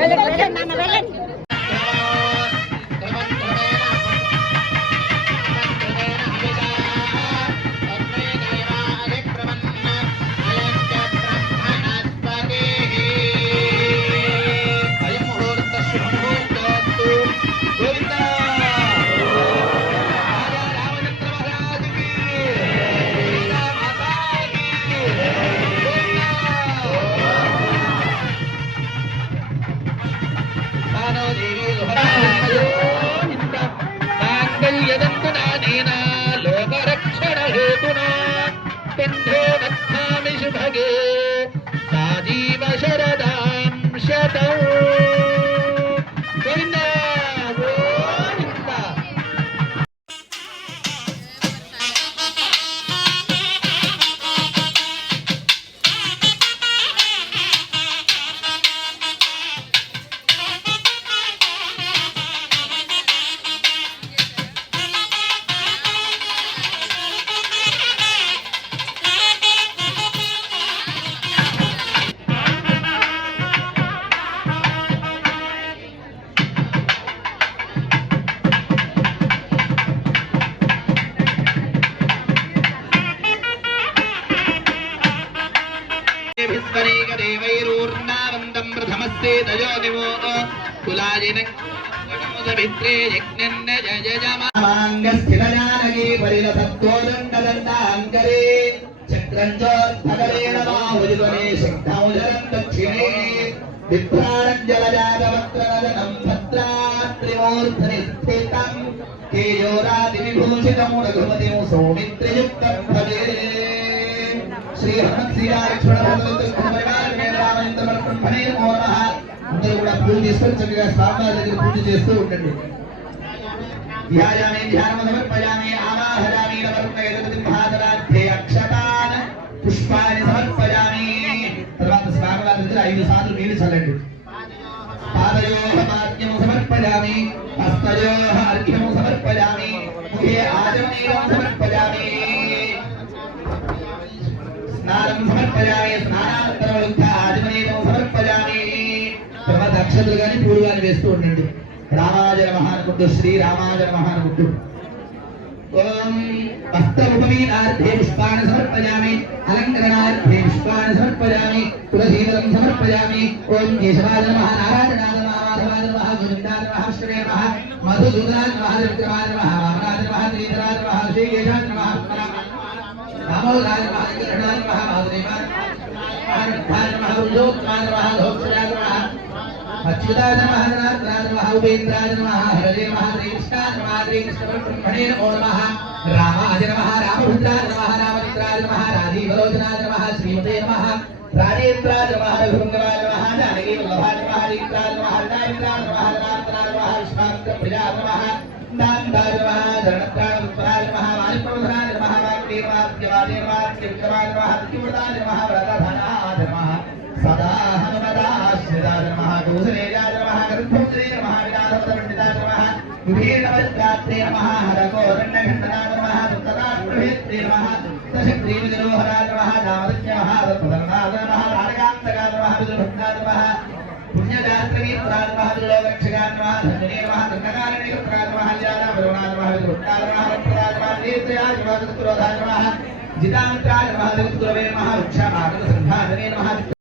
వెళ్ళండి. నాన్న వెళ్ళండి లోకరక్షణ హేతునా? కంఠే వత్సామి శుభగే. సాజీవ శరదాం శతం भिस्वरेकदेवैरूर्णावन्दं प्रथमस्ते दयोनिमो कुलाजिनमित्रे यज्ञन्न जयजमाङ्गस्थितजानकी परिलसत्त्वदण्डदण्डाङ्करे चक्रञ्चोद्भगरेण माहुजिध्वने सिद्धौजरं दक्षिणे बिभ्राणञ्जलजातवक्त्रनदनं भद्रात्रिमूर्धनि स्थितं केयोरादिविभूषितं रघुमतिं శ్రీహన్ శ్రీరామచంద్రుడు కూడా పూజ చేసుకొని చక్కగా స్థాపన దగ్గర పూజ చేస్తూ ఉండండి ధ్యాయామి ధ్యానం సమర్పయామి ఆవాహయామి నమర్పయే అక్షతాన పుష్పాన్ని సమర్పయామి తర్వాత స్నానాల దగ్గర హస్తయోహ అర్ఘ్యము సమర్పయామి ముఖే ఆచమనీయం సమర్పయామి సమర్పజామి స్నానానంతరం ఆజమనీయం సమర్పయామి తర్వాత అక్షతలు కానీ పూలు కానీ వేస్తూ ఉండండి. రామాజన నమః శ్రీ రామాజన నమః ఓం వస్త్రముపమీనార్థే పుష్పాన్ని సమర్పయామి అలంకరణార్థే పుష్పాన్ని సమర్పయామి తులసీదలం సమర్పయామి ఓం కేశవాద నమః నారాయణాయ నమః మాధవాయ నమః గోవిందాయ నమః శ్రీవే నమః మధుసూదనాయ నమః విక్రమాయ నమః వామనాయ నమః శ్రీధరాయ నమః శ్రీకేశాయ నమః రామోదాయ నమః కిరణాయ నమః మాధురీమాయ నమః నమః ఉద్యోగాయ నమః లోక్షయాయ నమః అచ్యుతాయ నమః జనార్దనాయ నమః ఉపేంద్రాయ నమః హరే నమః శ్రీకృష్ణాయ నమః శ్రీకృష్ణబ్రహ్మణే నమో నమః రామాయ నమః రామభద్రాయ నమః రామమిత్రాయ నమః రాజీవలోచనాయ నమః శ్రీమతే నమః రాజేంద్రాయ నమః రఘురంగరాయ నమః జానకీ వల్లభాయ నమః రీత్రాయ నమః హరినాయ నమః జనార్దనాయ నమః విశ్వామిత్ర ప్రియాయ నమః దాంతాయ నమః శరణత్రాయ ఉత్తరాయ నమః వాణిప్రవధనాయ నమః వాక్దేవాద్యవాదే నమః విక్రమాయ నమః విష్ణువృతాయ నమః వ్రతధనాయ నమః సదా హనుమదాశ్రితాయ నమః కౌసలేయాయ నమః గర్భోదరే నమః వినాథపదపండితాయ నమః విభీషణవజ్రాత్రే నమః హరకోదండఖండనాయ నమః సుతదాగ్రహేత్రే నమః సశక్రీ విజరోహరాయ నమః నామదజ్ఞమః ప్రసన్నాయ నమః నాటకాంతకాయ నమః విదుర్భక్తాయ నమః పుణ్యగాత్రవీత్రాయ నమః దుర్లోకక్షగాయ నమః ధన్యనే నమః దండకారణే కృత్రాయ నమః జ్ఞాన వరుణాయ నమః విదుర్భక్తాయ నమః ప్రదాయ నమః నేత్రయాయ నమః దుఃఖరోధాయ నమః